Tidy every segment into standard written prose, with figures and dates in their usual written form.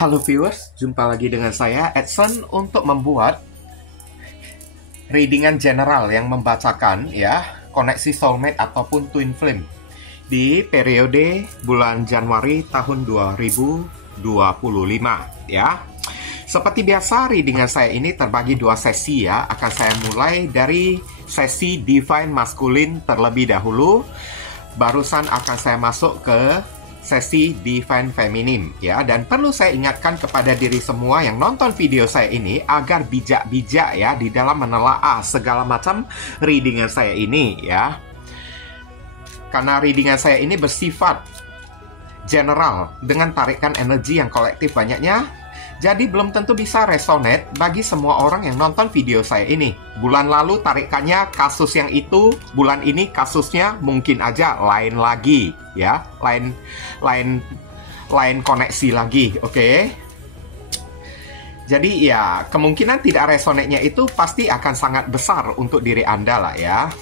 Halo viewers, jumpa lagi dengan saya Edson untuk membuat readingan general yang membacakan koneksi soulmate ataupun twin flame di periode bulan Januari tahun 2025 ya. Seperti biasa, readingan saya ini terbagi dua sesi ya. Akan saya mulai dari sesi Divine Masculine terlebih dahulu. Barusan akan saya masuk ke sesi Divine Feminine ya. Dan perlu saya ingatkan kepada diri semua yang nonton video saya ini agar bijak-bijak ya di dalam menelaah segala macam readingan saya ini ya. Karena readingan saya ini bersifat general dengan tarikan energi yang kolektif banyaknya. Jadi belum tentu bisa resonate bagi semua orang yang nonton video saya ini. Bulan lalu tarikannya kasus yang itu, bulan ini kasusnya mungkin aja lain lagi ya, lain koneksi lagi, oke? Jadi ya kemungkinan tidak resonate-nya itu pasti akan sangat besar untuk diri Anda lah ya.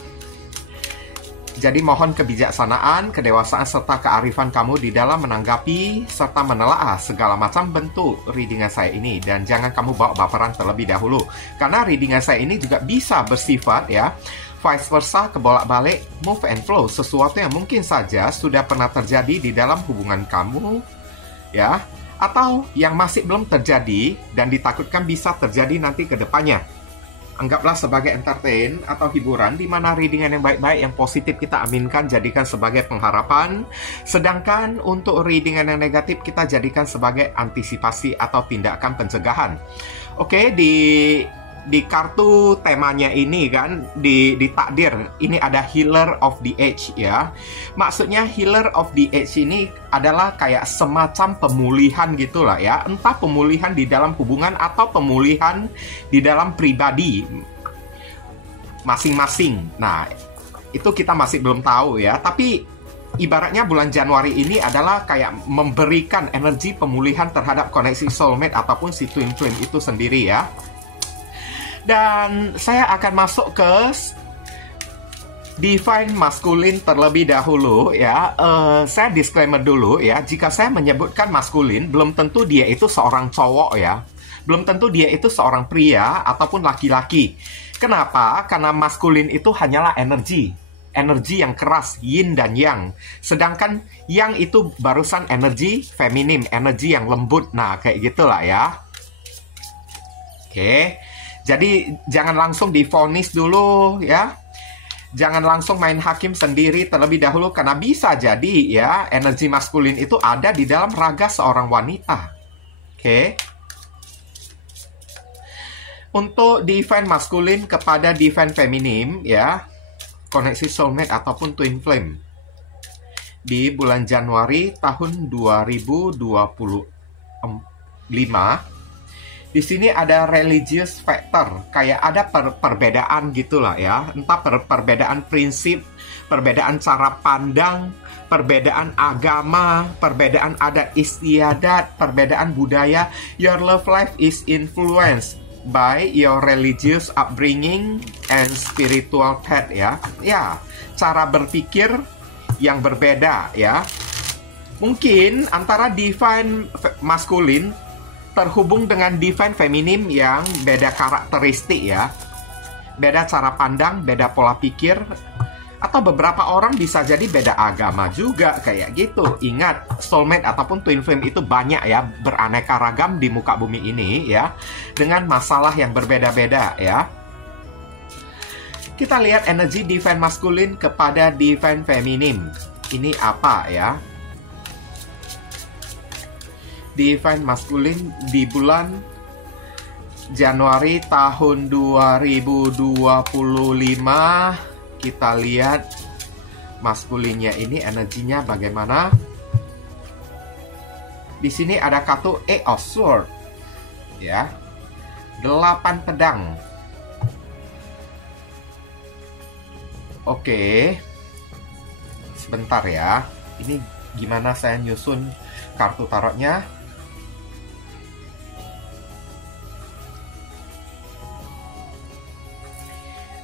Jadi mohon kebijaksanaan, kedewasaan, serta kearifan kamu di dalam menanggapi serta menelaah segala macam bentuk readingan saya ini. Dan jangan kamu bawa baperan terlebih dahulu. Karena readingan saya ini juga bisa bersifat ya vice versa, kebolak-balik, move and flow. Sesuatu yang mungkin saja sudah pernah terjadi di dalam hubungan kamu ya. Atau yang masih belum terjadi dan ditakutkan bisa terjadi nanti ke depannya. Anggaplah sebagai entertain atau hiburan di mana readingan yang baik-baik, yang positif kita aminkan, jadikan sebagai pengharapan. Sedangkan untuk readingan yang negatif kita jadikan sebagai antisipasi atau tindakan pencegahan. Oke, di kartu temanya ini kan, di takdir, ini ada Healer of the Age ya. Maksudnya Healer of the Age ini adalah kayak semacam pemulihan gitulah ya. Entah pemulihan di dalam hubungan atau pemulihan di dalam pribadi masing-masing. Nah, itu kita masih belum tahu ya. Tapi ibaratnya bulan Januari ini adalah kayak memberikan energi pemulihan terhadap koneksi soulmate ataupun si twin flame itu sendiri ya. Dan saya akan masuk ke Divine Masculine terlebih dahulu ya. Saya disclaimer dulu ya. Jika saya menyebutkan maskulin, belum tentu dia itu seorang cowok ya. Belum tentu dia itu seorang pria ataupun laki-laki. Kenapa? Karena maskulin itu hanyalah energi. Energi yang keras, yin dan yang. Sedangkan yang itu barusan energi feminim, energi yang lembut. Nah, kayak gitulah ya. Oke. Jadi jangan langsung divonis dulu ya. Jangan langsung main hakim sendiri terlebih dahulu. Karena bisa jadi ya energi maskulin itu ada di dalam raga seorang wanita. Oke. Untuk divine maskulin kepada divine feminim ya, koneksi soulmate ataupun twin flame di bulan Januari tahun 2025. Di sini ada religious factor, kayak ada perbedaan gitulah ya. Entah perbedaan prinsip, perbedaan cara pandang, perbedaan agama, perbedaan adat istiadat, perbedaan budaya. Your love life is influenced by your religious upbringing and spiritual path ya. Ya, cara berpikir yang berbeda ya. Mungkin antara divine maskulin terhubung dengan divine feminim yang beda karakteristik ya. Beda cara pandang, beda pola pikir. Atau beberapa orang bisa jadi beda agama juga kayak gitu. Ingat, soulmate ataupun twin flame itu banyak ya, beraneka ragam di muka bumi ini ya. Dengan masalah yang berbeda-beda ya. Kita lihat energi divine maskulin kepada divine feminim. Ini apa ya? Divine maskulin di bulan Januari tahun 2025. Kita lihat maskulinnya ini energinya bagaimana. Di sini ada kartu Eight of Swords ya. 8 pedang. Oke. Sebentar ya. Ini gimana saya nyusun kartu tarotnya.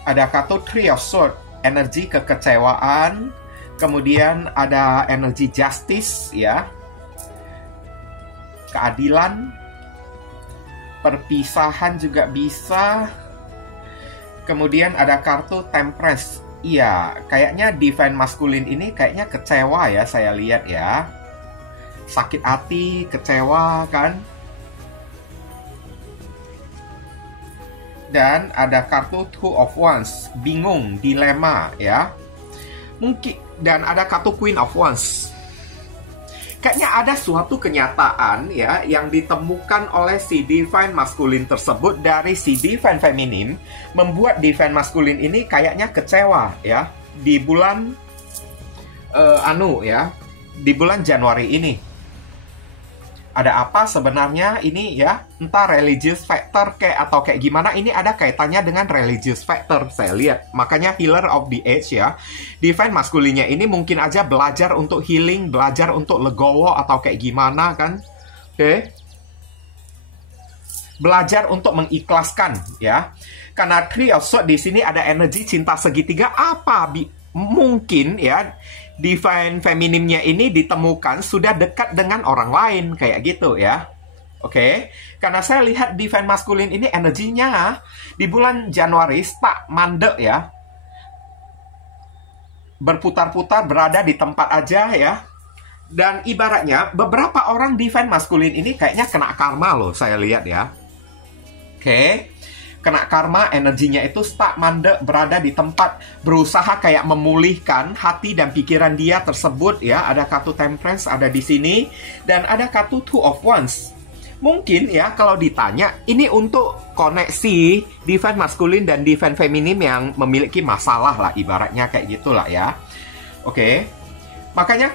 Ada kartu Three of Swords, energi kekecewaan. Kemudian ada energi justice ya. keadilan, perpisahan juga bisa. Kemudian ada kartu Temperance. Iya, kayaknya divine maskulin ini kayaknya kecewa ya, saya lihat ya. Sakit hati, kecewa kan. Dan ada kartu Two of Wands, bingung, dilema ya. Mungkin, dan ada kartu Queen of Wands. Kayaknya ada suatu kenyataan ya yang ditemukan oleh si divine maskulin tersebut dari si divine feminin, membuat divine maskulin ini kayaknya kecewa ya di bulan di bulan Januari ini. Ada apa sebenarnya ini ya? Entah religious factor atau kayak gimana, ini ada kaitannya dengan religious factor saya lihat. Makanya healer of the age ya. Divine maskulinnya ini mungkin aja belajar untuk healing, belajar untuk legowo atau kayak gimana kan. Oke. Belajar untuk mengikhlaskan ya. Karena Three of Swords di sini ada energi cinta segitiga, apa mungkin ya divine femininnya ini ditemukan sudah dekat dengan orang lain kayak gitu ya. Oke. Karena saya lihat divine maskulin ini energinya di bulan Januari stuck, mandek ya. Berputar-putar, berada di tempat aja ya. Dan ibaratnya beberapa orang divine maskulin ini kayaknya kena karma loh, saya lihat ya. Oke. Kena karma, energinya itu stuck, mandek, berada di tempat, berusaha kayak memulihkan hati dan pikiran dia tersebut ya. Ada kartu Temperance ada di sini, dan ada kartu Two of Wands. Mungkin ya kalau ditanya, ini untuk koneksi divine maskulin dan divine feminim yang memiliki masalah lah, ibaratnya kayak gitulah ya. Oke. Makanya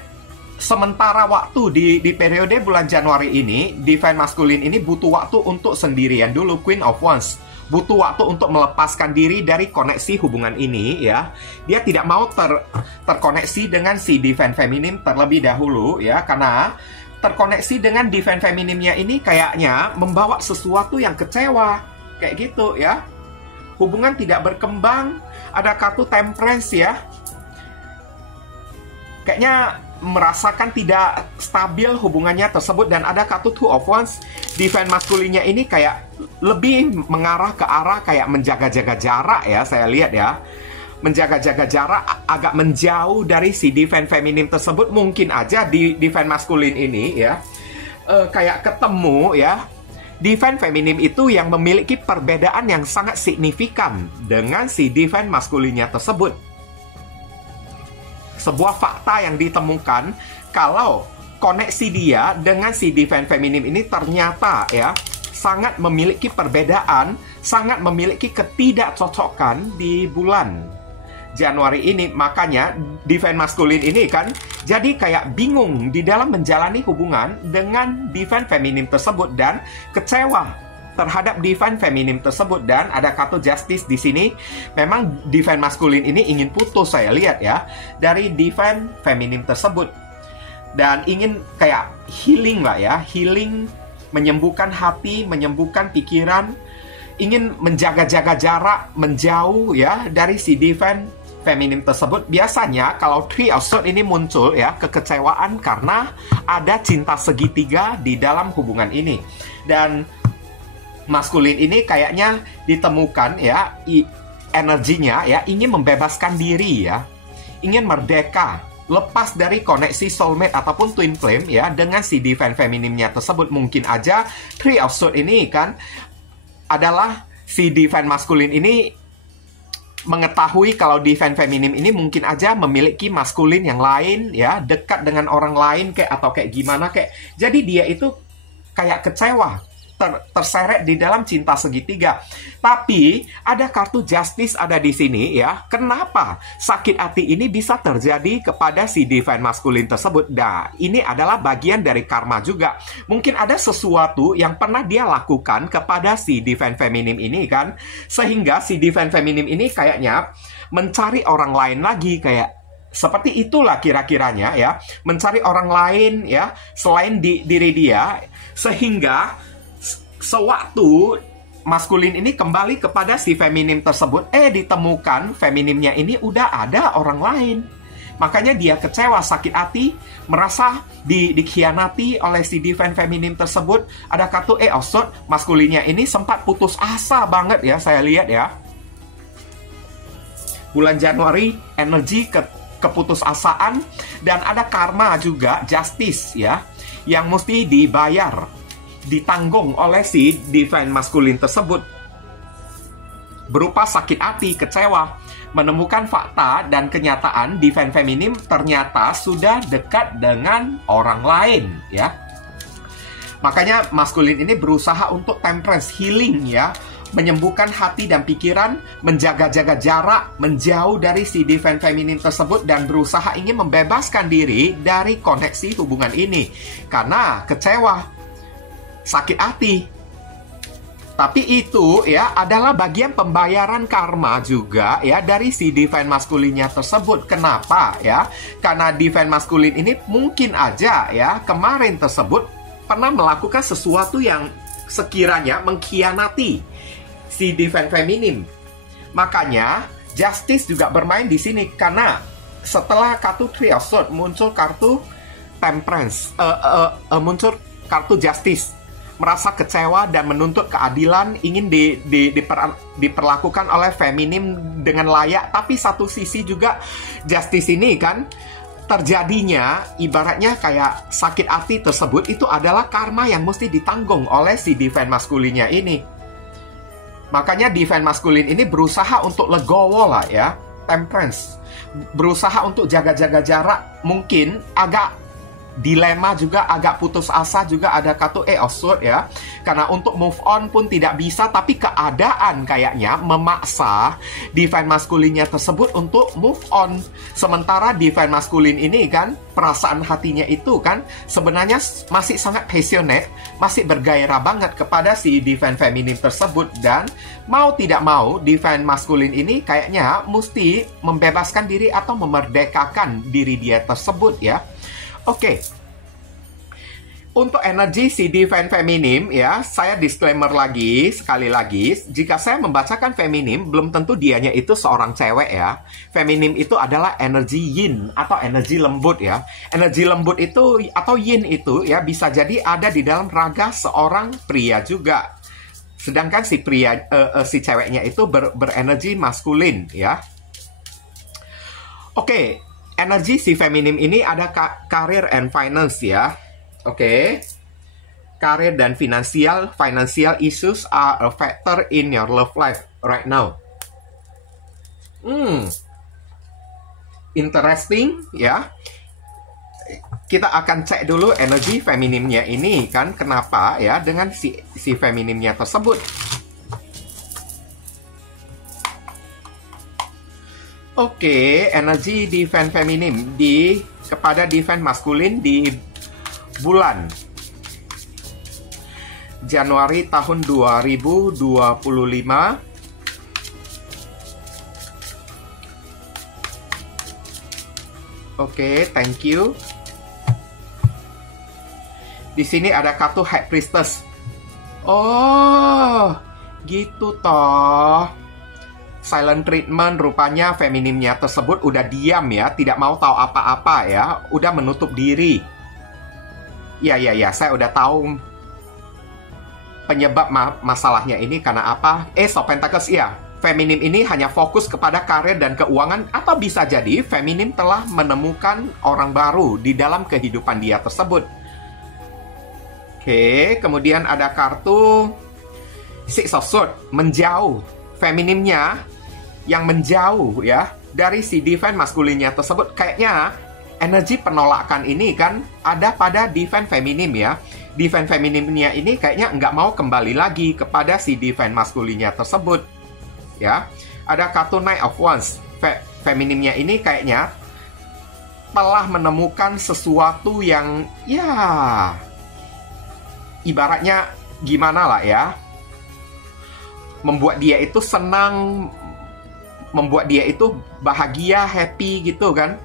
sementara waktu di periode bulan Januari ini, divine maskulin ini butuh waktu untuk sendirian dulu. Queen of Wands butuh waktu untuk melepaskan diri dari koneksi hubungan ini ya. Dia tidak mau terkoneksi dengan si divine feminim terlebih dahulu ya, karena terkoneksi dengan divine feminimnya ini kayaknya membawa sesuatu yang kecewa kayak gitu ya. Hubungan tidak berkembang. Ada kartu Temperance ya. Kayaknya merasakan tidak stabil hubungannya tersebut. Dan ada kartu Two of Wands. Divine maskulinnya ini kayak lebih mengarah ke arah kayak menjaga-jaga jarak ya, saya lihat ya. Menjaga-jaga jarak, agak menjauh dari si divine feminim tersebut. Mungkin aja di divine maskulin ini ya kayak ketemu ya divine feminim itu yang memiliki perbedaan yang sangat signifikan dengan si divine maskulinnya tersebut. Sebuah fakta yang ditemukan kalau koneksi dia dengan si divine feminim ini ternyata ya sangat memiliki perbedaan, sangat memiliki ketidakcocokan di bulan Januari ini. Makanya divine maskulin ini kan jadi kayak bingung di dalam menjalani hubungan dengan divine feminim tersebut dan kecewa terhadap divine feminim tersebut. Dan ada kartu Justice di sini. Memang divine maskulin ini ingin putus, saya lihat ya, dari divine feminim tersebut, dan ingin kayak healing lah ya, healing, menyembuhkan hati, menyembuhkan pikiran, ingin menjaga-jaga jarak, menjauh ya dari si divine feminim tersebut. Biasanya kalau Three of Swords ini muncul ya, kekecewaan karena ada cinta segitiga di dalam hubungan ini. Dan maskulin ini kayaknya ditemukan ya energinya ya, ingin membebaskan diri ya, ingin merdeka, lepas dari koneksi soulmate ataupun twin flame ya dengan si divine feminimnya tersebut. Mungkin aja Three of Swords ini kan adalah si divine maskulin ini mengetahui kalau divine feminim ini mungkin aja memiliki maskulin yang lain ya, dekat dengan orang lain kayak atau kayak gimana kayak. Jadi dia itu kayak kecewa, terseret di dalam cinta segitiga. Tapi ada kartu Justice ada di sini ya. Kenapa sakit hati ini bisa terjadi kepada si divine maskulin tersebut? Nah, ini adalah bagian dari karma juga. Mungkin ada sesuatu yang pernah dia lakukan kepada si divine feminim ini kan, sehingga si divine feminim ini kayaknya mencari orang lain lagi, kayak seperti itulah kira-kiranya ya, mencari orang lain ya selain diri dia, sehingga sewaktu maskulin ini kembali kepada si feminim tersebut, ditemukan feminimnya ini udah ada orang lain. Makanya dia kecewa, sakit hati, merasa dikhianati oleh si divine feminim tersebut. Ada kartu Osot, maskulinnya ini sempat putus asa banget ya, saya lihat ya. Bulan Januari, energi keputusasaan, dan ada karma juga, justice ya, yang mesti dibayar, ditanggung oleh si divine maskulin tersebut. Berupa sakit hati, kecewa, menemukan fakta dan kenyataan divine feminim ternyata sudah dekat dengan orang lain ya. Makanya maskulin ini berusaha untuk temperance, healing ya, menyembuhkan hati dan pikiran, menjaga-jaga jarak, menjauh dari si divine feminim tersebut, dan berusaha ingin membebaskan diri dari koneksi hubungan ini karena kecewa, sakit hati. Tapi itu ya adalah bagian pembayaran karma juga ya dari si divine maskulinnya tersebut. Kenapa ya? Karena divine maskulin ini mungkin aja ya kemarin tersebut pernah melakukan sesuatu yang sekiranya mengkhianati si divine feminim. Makanya justice juga bermain di sini, karena setelah kartu Three of Swords muncul kartu temperance, muncul kartu justice. Merasa kecewa dan menuntut keadilan, ingin diperlakukan oleh feminim dengan layak. Tapi satu sisi juga justice ini kan terjadinya ibaratnya kayak sakit hati tersebut itu adalah karma yang mesti ditanggung oleh si divine maskulinnya ini. Makanya divine maskulin ini berusaha untuk legowo lah ya, temperance, berusaha untuk jaga-jaga jarak, mungkin agak dilema juga, agak putus asa juga, ada kartu of Swords ya. Karena untuk move on pun tidak bisa, tapi keadaan kayaknya memaksa divine maskulinnya tersebut untuk move on. Sementara divine maskulin ini kan, perasaan hatinya itu kan sebenarnya masih sangat passionate, masih bergairah banget kepada si divine feminim tersebut. Dan mau tidak mau, divine maskulin ini kayaknya mesti membebaskan diri atau memerdekakan diri dia tersebut ya. Oke. Untuk energi si divine feminim ya, saya disclaimer lagi, sekali lagi, jika saya membacakan feminim, belum tentu dianya itu seorang cewek ya. Feminim itu adalah energi yin atau energi lembut ya. Energi lembut itu atau yin itu ya bisa jadi ada di dalam raga seorang pria juga. Sedangkan si pria, si ceweknya itu berenergi maskulin ya. Oke. Energi si feminim ini ada career and finance ya. Oke. Karir dan financial issues are a factor in your love life right now. Interesting ya. Kita akan cek dulu energi feminimnya ini kan, kenapa ya dengan si feminimnya tersebut. Oke, energi divine feminim kepada divine maskulin di bulan Januari tahun 2025. Oke, thank you. Di sini ada kartu High Priestess. Oh, gitu toh. Silent treatment, rupanya feminimnya tersebut udah diam ya, tidak mau tahu apa-apa ya, udah menutup diri. Ya, saya udah tahu penyebab masalahnya ini karena apa. Ace of Pentacles ya, feminim ini hanya fokus kepada karir dan keuangan, atau bisa jadi feminim telah menemukan orang baru di dalam kehidupan dia tersebut. Oke, kemudian ada kartu Six of Swords, menjauh. Feminimnya yang menjauh ya dari si divine maskulinnya tersebut. Kayaknya energi penolakan ini kan ada pada divine feminim ya. Divine feminimnya ini kayaknya nggak mau kembali lagi kepada si divine maskulinnya tersebut ya. Ada kartu Knight of Wands. Feminimnya ini kayaknya telah menemukan sesuatu yang ya ibaratnya gimana lah ya, membuat dia itu senang, membuat dia itu bahagia, happy gitu kan.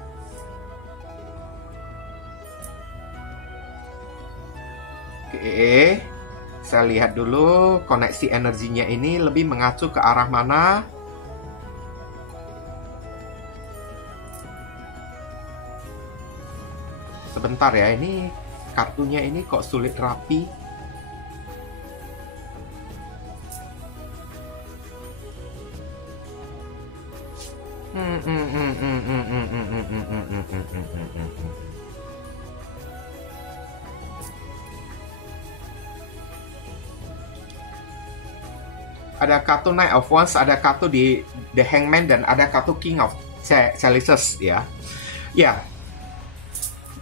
Oke, saya lihat dulu koneksi energinya ini lebih mengacu ke arah mana. Sebentar ya, ini kartunya ini kok sulit rapi. Ada kartu Knight of Wands, ada kartu di The Hangman, dan ada kartu King of Chalices ya. Ya,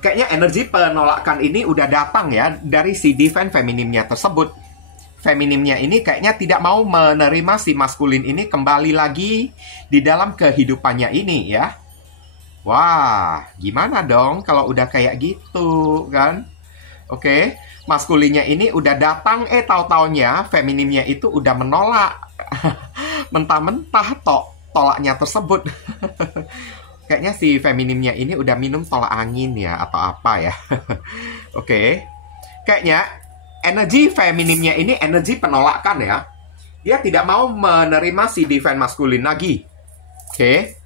kayaknya energi penolakan ini udah datang ya dari si divine feminimnya tersebut. Feminimnya ini kayaknya tidak mau menerima si maskulin ini kembali lagi di dalam kehidupannya ini ya. Wah, gimana dong kalau udah kayak gitu kan? Oke, maskulinnya ini udah datang, tahu-taunya feminimnya itu udah menolak. Mentah-mentah tolaknya tersebut. Kayaknya si feminimnya ini udah minum tolak angin ya, atau apa ya. Oke, kayaknya energi feminimnya ini energi penolakan ya. Dia tidak mau menerima si divine maskulin lagi. Oke.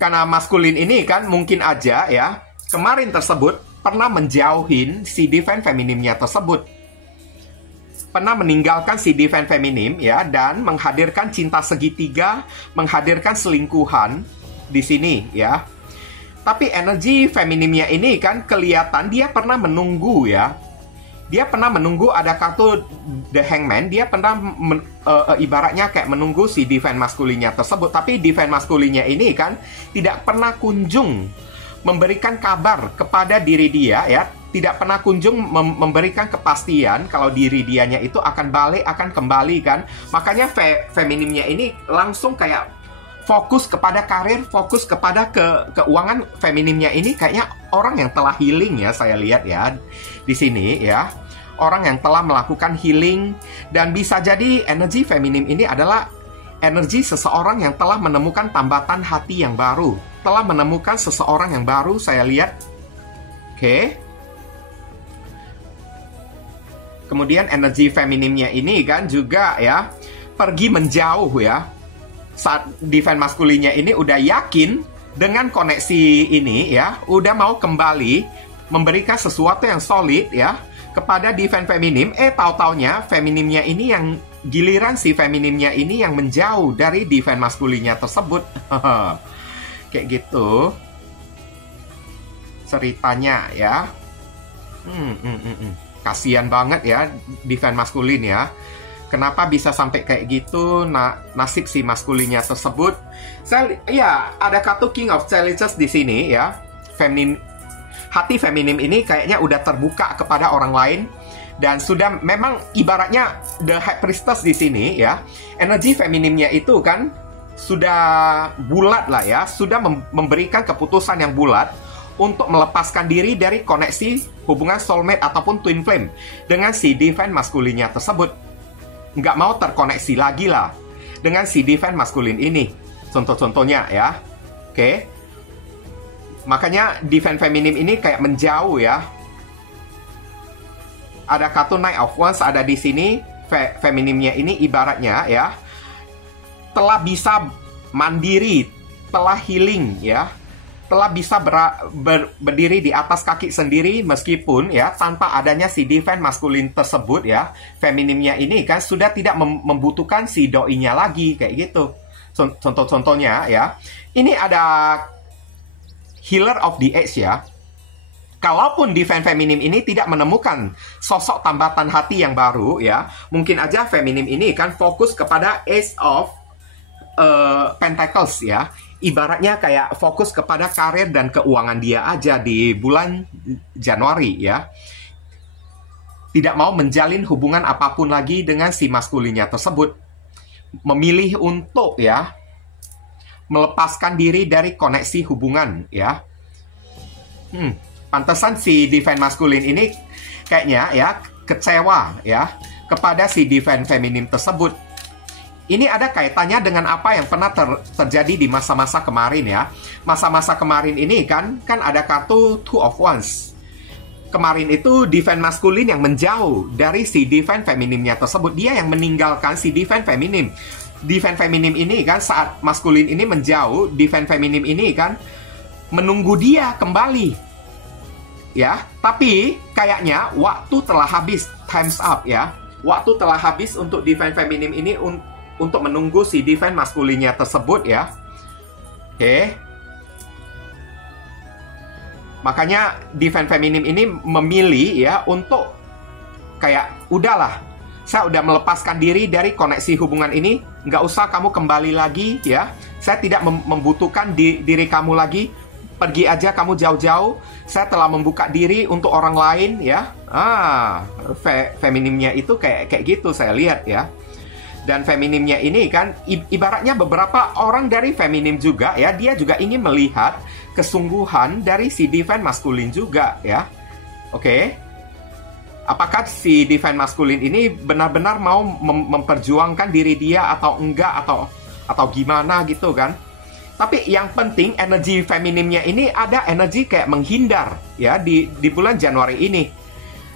Karena maskulin ini kan mungkin aja ya, kemarin tersebut pernah menjauhin si divine feminimnya tersebut. Pernah meninggalkan si divine feminim ya, dan menghadirkan cinta segitiga, menghadirkan selingkuhan di sini ya. Tapi energi feminimnya ini kan kelihatan dia pernah menunggu ya. Dia pernah menunggu, ada kartu The Hangman. Dia pernah ibaratnya kayak menunggu si divine maskulinnya tersebut. Tapi divine maskulinnya ini kan tidak pernah kunjung memberikan kabar kepada diri dia ya. Tidak pernah kunjung memberikan kepastian kalau diri dianya itu akan balik, akan kembali kan. Makanya feminimnya ini langsung kayak fokus kepada karir, fokus kepada keuangan. Feminimnya ini kayaknya orang yang telah healing ya, saya lihat ya di sini ya. Orang yang telah melakukan healing, dan bisa jadi energi feminim ini adalah energi seseorang yang telah menemukan tambatan hati yang baru, telah menemukan seseorang yang baru, saya lihat. Oke. Kemudian energi feminimnya ini kan juga ya pergi menjauh ya. Saat divine maskulinnya ini udah yakin dengan koneksi ini ya, udah mau kembali memberikan sesuatu yang solid ya kepada divine feminim. Tahu-taunya feminimnya ini yang giliran si feminimnya ini yang menjauh dari divine maskulinnya tersebut. Kayak gitu ceritanya ya. Kasian banget ya divine maskulin ya. Kenapa bisa sampai kayak gitu nasib si maskulinnya tersebut? Ya, ada kartu King of Chalices di sini ya. Hati feminim ini kayaknya udah terbuka kepada orang lain, dan sudah memang ibaratnya the High Priestess di sini ya. Energi feminimnya itu kan sudah bulat lah ya, sudah memberikan keputusan yang bulat untuk melepaskan diri dari koneksi hubungan soulmate ataupun twin flame dengan si divine maskulinnya tersebut. Nggak mau terkoneksi lagi lah dengan si divine maskulin ini. Contoh-contohnya ya. Oke. Makanya divine feminim ini kayak menjauh ya. Ada kartu Knight of Wands ada di sini. Feminimnya ini ibaratnya ya telah bisa mandiri, telah healing ya. Telah bisa berdiri di atas kaki sendiri meskipun ya tanpa adanya si divine maskulin tersebut ya. Feminimnya ini kan sudah tidak membutuhkan si doinya lagi kayak gitu. Contoh-contohnya ya. Ini ada Healer of the Age ya. Kalaupun divine feminim ini tidak menemukan sosok tambatan hati yang baru ya, mungkin aja feminim ini kan fokus kepada Ace of Pentacles ya. Ibaratnya kayak fokus kepada karir dan keuangan dia aja di bulan Januari ya. Tidak mau menjalin hubungan apapun lagi dengan si maskulinnya tersebut. Memilih untuk ya melepaskan diri dari koneksi hubungan ya. Pantesan si divine maskulin ini kayaknya ya kecewa ya kepada si divine feminim tersebut. Ini ada kaitannya dengan apa yang pernah terjadi di masa-masa kemarin ya. Masa-masa kemarin ini kan ada kartu Two of Wands. Kemarin itu divine maskulin yang menjauh dari si divine feminimnya tersebut. Dia yang meninggalkan si divine feminim. Divine feminim ini kan saat maskulin ini menjauh, divine feminim ini kan menunggu dia kembali. ya. Tapi kayaknya waktu telah habis, time's up ya. Waktu telah habis untuk divine feminim ini untuk menunggu si divine maskulinnya tersebut ya. Oke. Makanya divine feminim ini memilih ya untuk kayak udahlah, saya udah melepaskan diri dari koneksi hubungan ini, nggak usah kamu kembali lagi ya. Saya tidak membutuhkan diri kamu lagi. Pergi aja kamu jauh-jauh. Saya telah membuka diri untuk orang lain ya. Feminimnya itu kayak gitu saya lihat ya. Dan feminimnya ini kan ibaratnya beberapa orang dari feminim juga ya, dia juga ingin melihat kesungguhan dari si divine maskulin juga ya. Oke. Apakah si divine maskulin ini benar-benar mau memperjuangkan diri dia atau enggak, atau gimana gitu kan. Tapi yang penting energi feminimnya ini ada energi kayak menghindar ya di bulan Januari ini.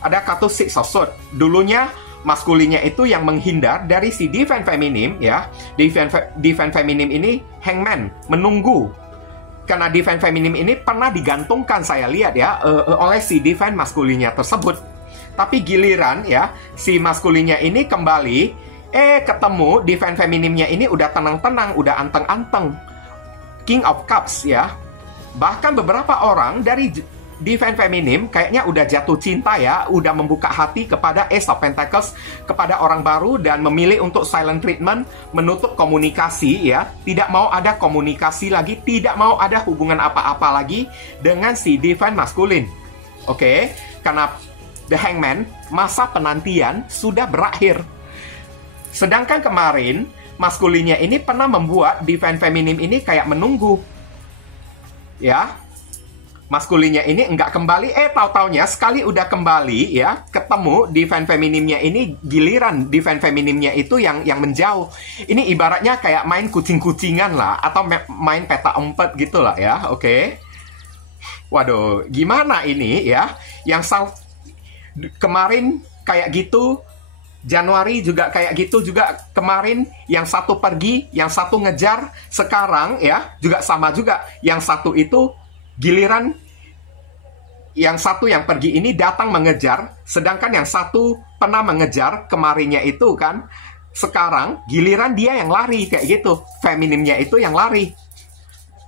Ada kartu Six of Swords. Dulunya maskulinnya itu yang menghindar dari si divine feminim ya. Divine feminim ini hangman, menunggu. Karena divine feminim ini pernah digantungkan saya lihat ya oleh si divine maskulinnya tersebut. Tapi giliran ya si maskulinnya ini kembali ketemu divine feminimnya ini udah tenang-tenang, udah anteng-anteng. King of Cups ya. Bahkan beberapa orang dari divine feminim kayaknya udah jatuh cinta ya, udah membuka hati kepada Ace of Pentacles, kepada orang baru, dan memilih untuk silent treatment, menutup komunikasi ya. Tidak mau ada komunikasi lagi, tidak mau ada hubungan apa-apa lagi dengan si divine maskulin. Oke, karena The Hangman, masa penantian sudah berakhir. Sedangkan kemarin maskulinnya ini pernah membuat divine feminim ini kayak menunggu. Ya. Maskulinnya ini enggak kembali, tahu-taunya sekali udah kembali ya, ketemu divine feminimnya ini, giliran divine feminimnya itu yang menjauh. Ini ibaratnya kayak main kucing-kucingan lah, atau main peta umpet gitu lah ya. Oke. Waduh, gimana ini ya? Yang kemarin kayak gitu, Januari juga kayak gitu juga kemarin, yang satu pergi, yang satu ngejar. Sekarang ya juga sama juga, yang satu itu giliran yang satu yang pergi ini datang mengejar, sedangkan yang satu pernah mengejar kemarinnya itu kan, sekarang giliran dia yang lari kayak gitu. Feminimnya itu yang lari.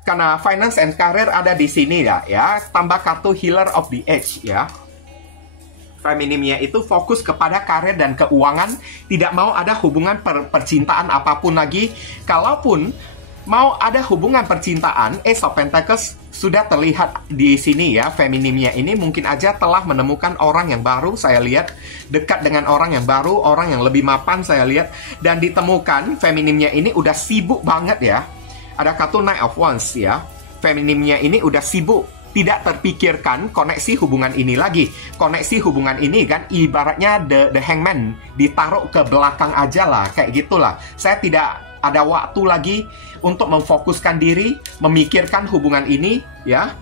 Karena finance and career ada di sini ya, tambah kartu Healer of the Age ya. Feminimnya itu fokus kepada karir dan keuangan, tidak mau ada hubungan percintaan apapun lagi. Kalaupun mau ada hubungan percintaan, Ace of Pentacles sudah terlihat di sini ya. Feminimnya ini mungkin aja telah menemukan orang yang baru, saya lihat dekat dengan orang yang baru, orang yang lebih mapan saya lihat, dan ditemukan feminimnya ini udah sibuk banget ya. Ada kartu Knight of Wands ya. Feminimnya ini udah sibuk, tidak terpikirkan koneksi hubungan ini lagi. Koneksi hubungan ini kan ibaratnya the hangman, ditaruh ke belakang aja lah, kayak gitulah. Saya tidak ada waktu lagi untuk memfokuskan diri, memikirkan hubungan ini ya.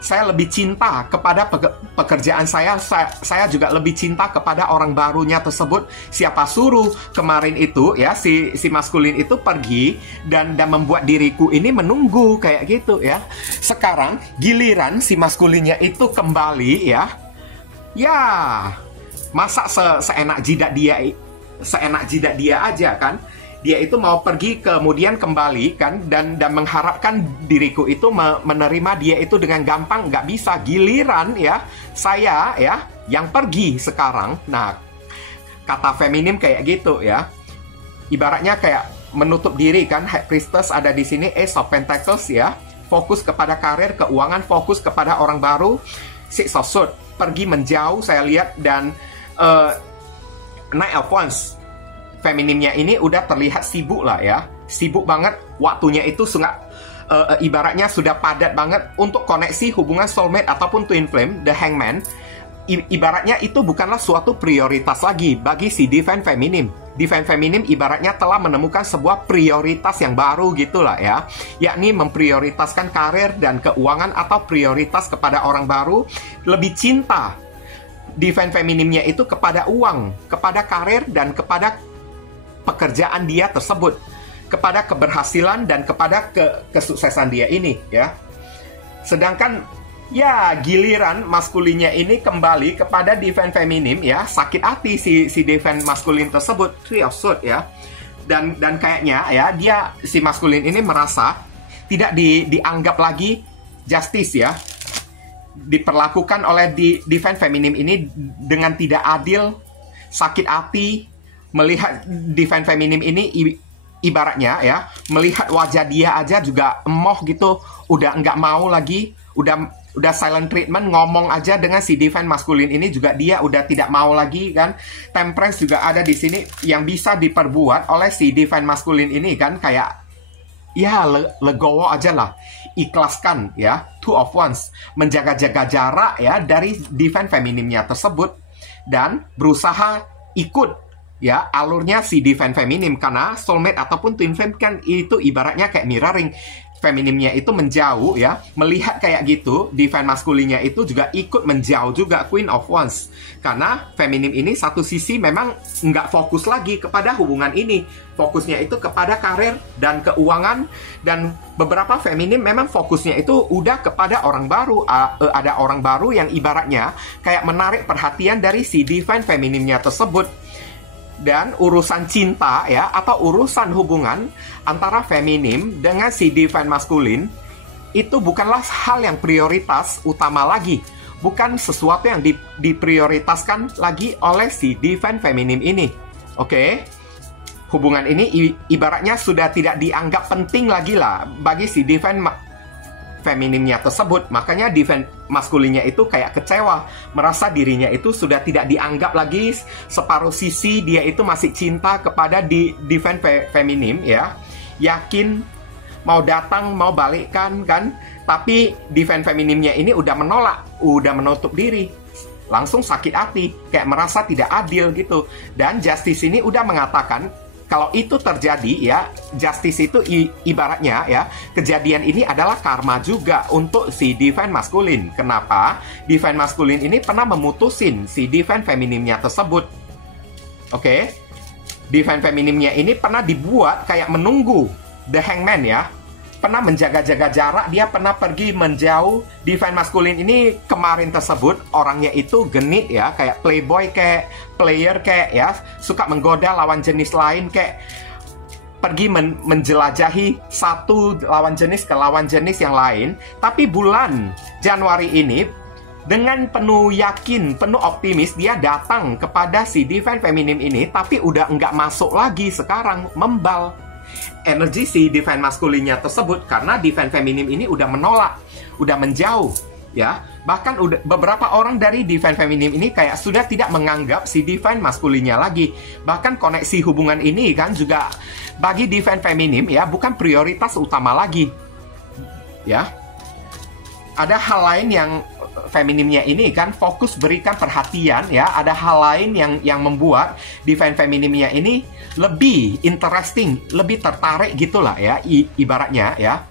Saya lebih cinta kepada pekerjaan saya juga lebih cinta kepada orang barunya tersebut. Siapa suruh kemarin itu ya, si maskulin itu pergi dan membuat diriku ini menunggu kayak gitu ya. Sekarang giliran si maskulinnya itu kembali ya. Ya, masa seenak jidat dia aja kan. Dia itu mau pergi kemudian kembali kan, dan mengharapkan diriku itu menerima dia itu dengan gampang, nggak bisa. Giliran ya saya ya yang pergi sekarang. Nah, kata feminim kayak gitu ya, ibaratnya kayak menutup diri kan. High Priestess ada di sini, Ace of Pentacles ya, fokus kepada karir, keuangan, fokus kepada orang baru. Six of Swords pergi menjauh saya lihat, dan Knight of Wands, feminimnya ini udah terlihat sibuk lah ya. Sibuk banget, waktunya itu ibaratnya sudah padat banget untuk koneksi hubungan soulmate ataupun twin flame. The Hangman, ibaratnya itu bukanlah suatu prioritas lagi bagi si divine feminim. Divine feminim ibaratnya telah menemukan sebuah prioritas yang baru gitulah ya, yakni memprioritaskan karir dan keuangan, atau prioritas kepada orang baru. Lebih cinta divine feminimnya itu kepada uang, kepada karir, dan kepada pekerjaan dia tersebut, kepada keberhasilan dan kepada kesuksesan dia ini ya. Sedangkan Ya, giliran maskulinnya ini kembali kepada divine feminim ya, sakit hati si divine maskulin tersebut, Three of Swords ya. Dan kayaknya ya, si maskulin ini merasa tidak dianggap lagi justice ya. Diperlakukan oleh divine feminim ini dengan tidak adil, sakit hati, melihat divine feminim ini ibaratnya ya, melihat wajah dia aja juga emoh gitu, udah nggak mau lagi, udah silent treatment, ngomong aja dengan si divine maskulin ini juga dia udah tidak mau lagi kan. Temperance juga ada di sini yang bisa diperbuat oleh si divine maskulin ini kan, kayak ya legowo aja lah, ikhlaskan ya. Two of Wands, menjaga-jaga jarak ya dari divine feminimnya tersebut dan berusaha ikut ya alurnya si divine feminim, karena soulmate ataupun twin flame kan itu ibaratnya kayak mirroring. Feminimnya itu menjauh ya, melihat kayak gitu, divine maskulinnya itu juga ikut menjauh juga, Queen of Wands. Karena feminim ini satu sisi memang nggak fokus lagi kepada hubungan ini, fokusnya itu kepada karir dan keuangan, dan beberapa feminim memang fokusnya itu udah kepada orang baru. Ada orang baru yang ibaratnya kayak menarik perhatian dari si divine feminimnya tersebut. Dan urusan cinta ya, atau urusan hubungan antara feminim dengan si divine maskulin itu bukanlah hal yang prioritas utama lagi, bukan sesuatu yang diprioritaskan lagi oleh si divine feminim ini. Oke? Hubungan ini ibaratnya sudah tidak dianggap penting lagi lah bagi si divine feminimnya tersebut. Makanya divine maskulinnya itu kayak kecewa, merasa dirinya itu sudah tidak dianggap lagi, separuh sisi dia itu masih cinta kepada divine feminim ya, yakin mau datang, mau balikkan kan, tapi divine feminimnya ini udah menolak, udah menutup diri, langsung sakit hati, kayak merasa tidak adil gitu. Dan justice ini udah mengatakan kalau itu terjadi ya, justice itu ibaratnya ya, kejadian ini adalah karma juga untuk si divine maskulin. Kenapa? Divine maskulin ini pernah memutusin si divine feminimnya tersebut. Oke? Divine feminimnya ini pernah dibuat kayak menunggu the hangman ya. Pernah menjaga-jaga jarak, dia pernah pergi menjauh. Divine maskulin ini kemarin tersebut orangnya itu genit ya, kayak playboy, kayak player, kayak ya, suka menggoda lawan jenis lain, kayak pergi menjelajahi satu lawan jenis ke lawan jenis yang lain. Tapi bulan Januari ini dengan penuh yakin, penuh optimis, dia datang kepada si divine feminim ini, tapi udah nggak masuk lagi sekarang, membal energi si divine maskulinnya tersebut, karena divine feminim ini udah menolak, udah menjauh ya. Bahkan udah beberapa orang dari divine feminim ini kayak sudah tidak menganggap si divine maskulinnya lagi. Bahkan koneksi hubungan ini kan juga bagi divine feminim ya bukan prioritas utama lagi ya. Ada hal lain yang feminimnya ini kan fokus berikan perhatian ya. Ada hal lain yang membuat divine feminimnya ini lebih interesting, lebih tertarik gitulah ya, ibaratnya ya.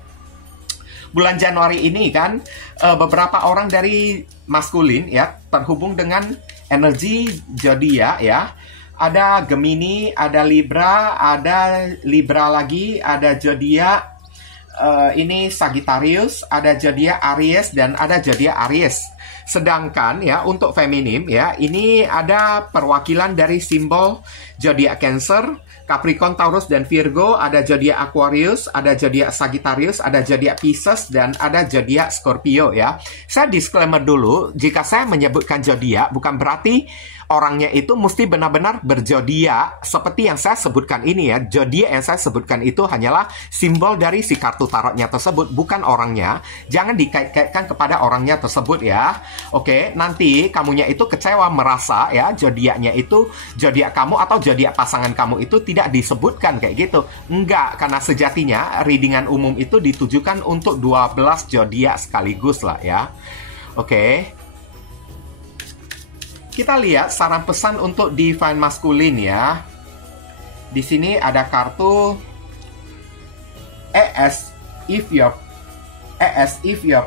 Bulan Januari ini kan beberapa orang dari maskulin ya terhubung dengan energi zodiak ya. Ada Gemini, ada Libra lagi, ada zodiak ini Sagittarius, ada zodiak Aries, dan ada zodiak Aries. Sedangkan ya untuk feminim ya, ini ada perwakilan dari simbol zodiak Cancer, Capricorn, Taurus, dan Virgo. Ada zodiak Aquarius, ada zodiak Sagittarius, ada zodiak Pisces, dan ada zodiak Scorpio ya. Saya disclaimer dulu, jika saya menyebutkan zodiak bukan berarti orangnya itu mesti benar-benar berzodiak seperti yang saya sebutkan ini ya. Zodiak yang saya sebutkan itu hanyalah simbol dari si kartu tarotnya tersebut, bukan orangnya. Jangan dikait-kaitkan kepada orangnya tersebut ya. Oke, nanti kamunya itu kecewa merasa ya zodiaknya itu zodiak kamu atau zodiak pasangan kamu itu tidak disebutkan kayak gitu. Enggak, karena sejatinya readingan umum itu ditujukan untuk 12 zodiak sekaligus lah ya. Oke. Kita lihat saran pesan untuk divine maskulin ya. Di sini ada kartu as if your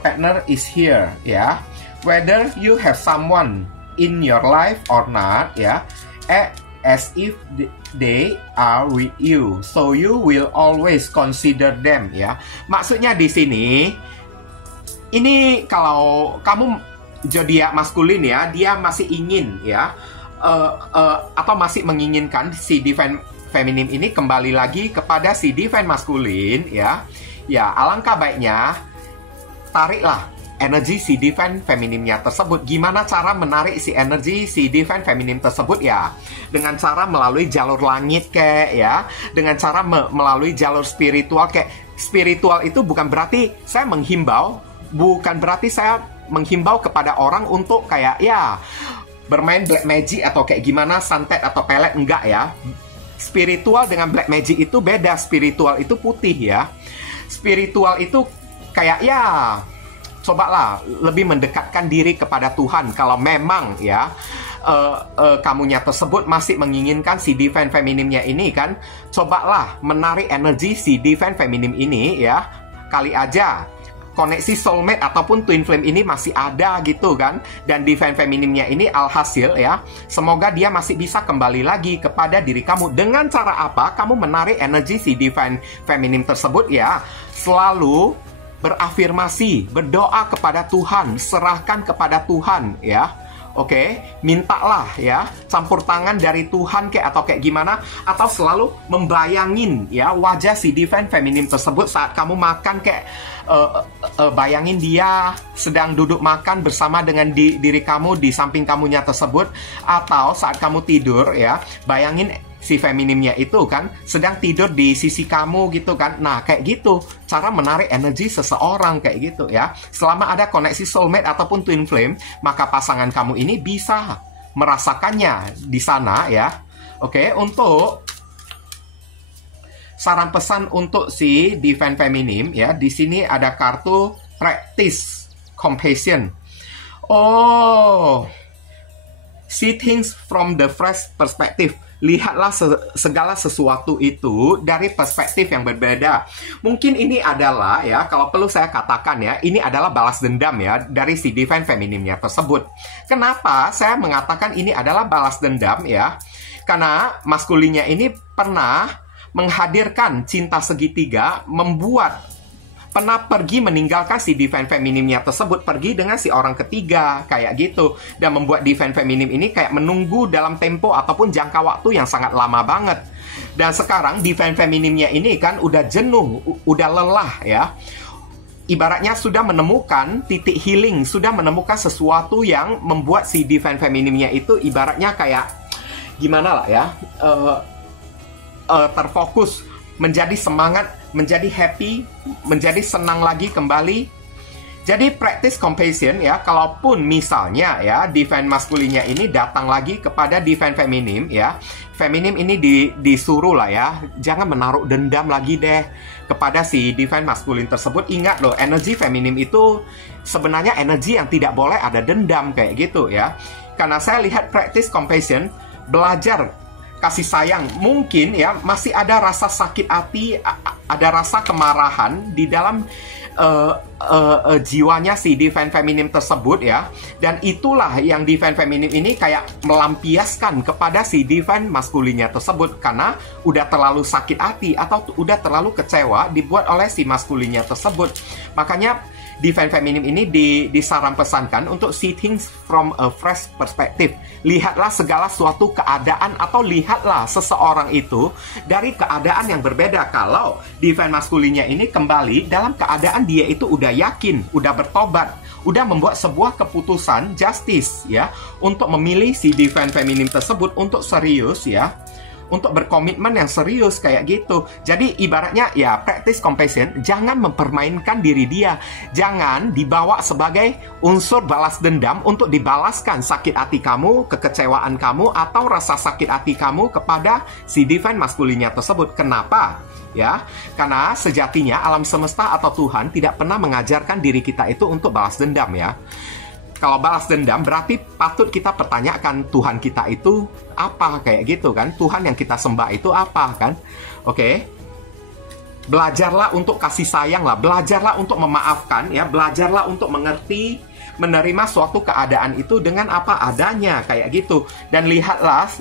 partner is here ya. Whether you have someone in your life or not ya. As if they are with you, so you will always consider them ya. Maksudnya di sini ini kalau kamu zodiak maskulin ya, dia masih ingin ya, atau masih menginginkan si divine feminim ini kembali lagi kepada si divine maskulin ya. Ya, alangkah baiknya tariklah energi si divine feminimnya tersebut. Gimana cara menarik si energi si divine feminim tersebut ya? Dengan cara melalui jalur langit kayak ya, dengan cara melalui jalur spiritual kayak. Spiritual itu bukan berarti saya menghimbau, kepada orang untuk kayak ya bermain black magic atau kayak gimana, santet atau pelet, enggak ya. Spiritual dengan black magic itu beda. Spiritual itu putih ya. Spiritual itu kayak ya, cobalah lebih mendekatkan diri kepada Tuhan. Kalau memang ya kamunya tersebut masih menginginkan si divine feminimnya ini kan, cobalah menarik energi si divine feminim ini ya. Kali aja koneksi soulmate ataupun twin flame ini masih ada gitu kan. Dan divine feminimnya ini alhasil ya, semoga dia masih bisa kembali lagi kepada diri kamu. Dengan cara apa kamu menarik energi si divine feminim tersebut ya? Selalu berafirmasi, berdoa kepada Tuhan, serahkan kepada Tuhan ya. Oke, mintalah ya, campur tangan dari Tuhan kayak atau kayak gimana, atau selalu membayangin ya wajah si divine feminim tersebut saat kamu makan kayak bayangin dia sedang duduk makan bersama dengan diri kamu di samping kamunya tersebut, atau saat kamu tidur ya, bayangin si feminimnya itu kan sedang tidur di sisi kamu gitu kan. Nah, kayak gitu cara menarik energi seseorang kayak gitu ya. Selama ada koneksi soulmate ataupun twin flame, maka pasangan kamu ini bisa merasakannya di sana ya. Oke, untuk saran pesan untuk si divine feminim ya, di sini ada kartu practice compassion. Oh, see things from the fresh perspective. Lihatlah segala sesuatu itu dari perspektif yang berbeda. Mungkin ini adalah ya, kalau perlu saya katakan ya, ini adalah balas dendam ya dari si divine feminimnya tersebut. Kenapa saya mengatakan ini adalah balas dendam ya? Karena maskulinnya ini pernah menghadirkan cinta segitiga, pernah pergi meninggalkan si divine feminimnya tersebut, pergi dengan si orang ketiga kayak gitu, dan membuat divine feminim ini kayak menunggu dalam tempo ataupun jangka waktu yang sangat lama banget. Dan sekarang divine feminimnya ini kan udah jenuh, udah lelah ya, ibaratnya sudah menemukan titik healing, sudah menemukan sesuatu yang membuat si divine feminimnya itu ibaratnya kayak gimana lah ya, terfokus, menjadi semangat, menjadi happy, menjadi senang lagi kembali. Jadi practice compassion ya, kalaupun misalnya ya divine maskulinnya ini datang lagi kepada divine feminim ya, feminim ini disuruh lah ya, jangan menaruh dendam lagi deh kepada si divine maskulin tersebut. Ingat loh, energi feminim itu sebenarnya energi yang tidak boleh ada dendam kayak gitu ya. Karena saya lihat practice compassion, belajar kasih sayang, mungkin ya masih ada rasa sakit hati, ada rasa kemarahan di dalam jiwanya si divine feminim tersebut ya. Dan itulah yang divine feminim ini kayak melampiaskan kepada si divine maskulinnya tersebut, karena udah terlalu sakit hati atau udah terlalu kecewa dibuat oleh si maskulinnya tersebut. Makanya divine feminim ini disaran pesankan untuk see things from a fresh perspective. Lihatlah segala suatu keadaan atau lihatlah seseorang itu dari keadaan yang berbeda. Kalau divine maskulinnya ini kembali dalam keadaan dia itu udah yakin, udah bertobat, udah membuat sebuah keputusan justice ya, untuk memilih si divine feminim tersebut untuk serius ya, untuk berkomitmen yang serius kayak gitu. Jadi ibaratnya ya practice compassion, jangan mempermainkan diri dia, jangan dibawa sebagai unsur balas dendam untuk dibalaskan sakit hati kamu, kekecewaan kamu, atau rasa sakit hati kamu kepada si divine maskulinnya tersebut. Kenapa? Ya, karena sejatinya alam semesta atau Tuhan tidak pernah mengajarkan diri kita itu untuk balas dendam ya. Kalau balas dendam berarti patut kita pertanyakan Tuhan kita itu apa kayak gitu kan. Tuhan yang kita sembah itu apa kan. Oke. Belajarlah untuk kasih sayang lah. Belajarlah untuk memaafkan ya. Belajarlah untuk mengerti, menerima suatu keadaan itu dengan apa adanya kayak gitu. Dan lihatlah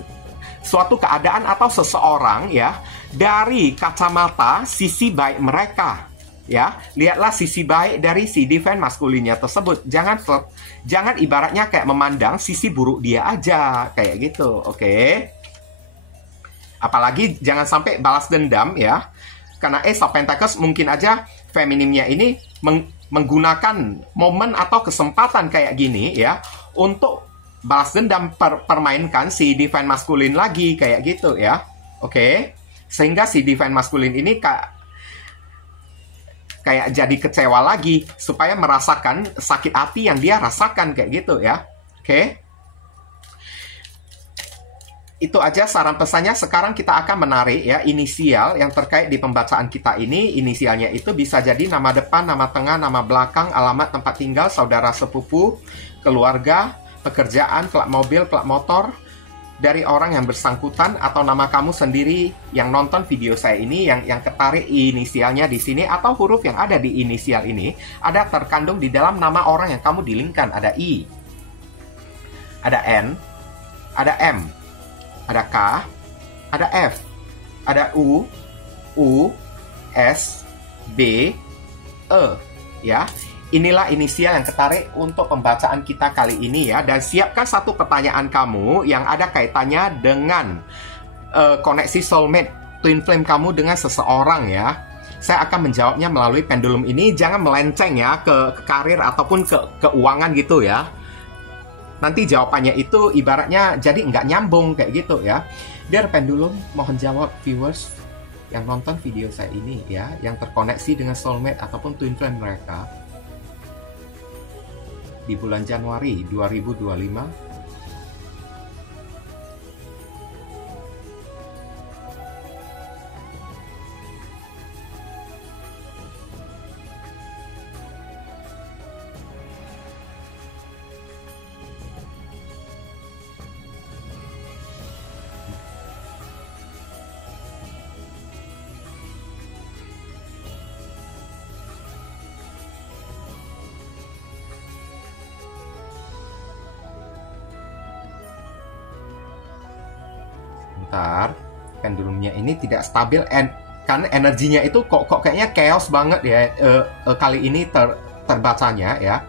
suatu keadaan atau seseorang ya dari kacamata sisi baik mereka Ya, lihatlah sisi baik dari si divine maskulinnya tersebut. Jangan ibaratnya kayak memandang sisi buruk dia aja, kayak gitu, oke? Apalagi jangan sampai balas dendam ya. Karena Ace of Pentacles mungkin aja feminimnya ini menggunakan momen atau kesempatan kayak gini ya untuk balas dendam, permainkan si divine maskulin lagi kayak gitu ya. Oke? Sehingga si divine maskulin ini kayak jadi kecewa lagi supaya merasakan sakit hati yang dia rasakan kayak gitu ya. Oke? Itu aja saran pesannya. Sekarang kita akan menarik ya inisial yang terkait di pembacaan kita ini. Inisialnya itu bisa jadi nama depan, nama tengah, nama belakang, alamat tempat tinggal, saudara sepupu, keluarga, pekerjaan, plat mobil, plat motor dari orang yang bersangkutan, atau nama kamu sendiri yang nonton video saya ini yang ketarik inisialnya di sini, atau huruf yang ada di inisial ini ada terkandung di dalam nama orang yang kamu dilingkan. Ada I, ada N, ada M, ada K, ada F, ada U, S, B, E ya. Inilah inisial yang ketarik untuk pembacaan kita kali ini ya. Dan siapkan satu pertanyaan kamu yang ada kaitannya dengan koneksi soulmate, twin flame kamu dengan seseorang ya. Saya akan menjawabnya melalui pendulum ini. Jangan melenceng ya ke karir ataupun ke keuangan gitu ya. Nanti jawabannya itu ibaratnya jadi nggak nyambung kayak gitu ya. Dear pendulum, mohon jawab viewers yang nonton video saya ini ya, yang terkoneksi dengan soulmate ataupun twin flame mereka di bulan Januari 2025. Bentar, pendulumnya ini tidak stabil karena energinya itu kok kayaknya chaos banget ya kali ini terbacanya ya.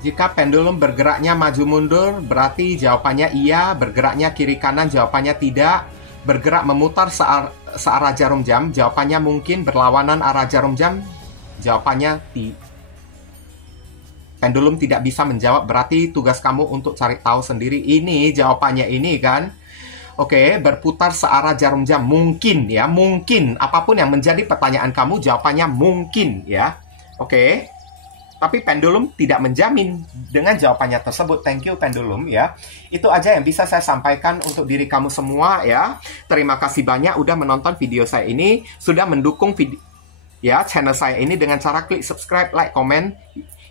Jika pendulum bergeraknya maju mundur, berarti jawabannya iya. Bergeraknya kiri kanan, jawabannya tidak. Bergerak memutar searah jarum jam, jawabannya mungkin. Berlawanan arah jarum jam, jawabannya pendulum tidak bisa menjawab. Berarti tugas kamu untuk cari tahu sendiri. Ini jawabannya ini kan. Oke, berputar searah jarum jam, mungkin ya, mungkin. Apapun yang menjadi pertanyaan kamu, jawabannya mungkin ya. Oke. Tapi pendulum tidak menjamin dengan jawabannya tersebut. Thank you pendulum ya. Itu aja yang bisa saya sampaikan untuk diri kamu semua ya. Terima kasih banyak udah menonton video saya ini, sudah mendukung video ya channel saya ini dengan cara klik subscribe, like, komen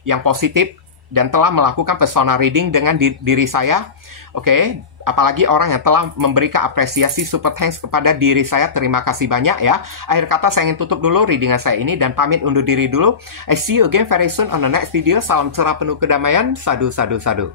yang positif, dan telah melakukan personal reading dengan diri saya. Oke. Apalagi orang yang telah memberikan apresiasi super thanks kepada diri saya. Terima kasih banyak ya. Akhir kata saya ingin tutup dulu readingan saya ini dan pamit undur diri dulu. I see you again very soon on the next video. Salam cerah penuh kedamaian. Sadu, sadu, sadu.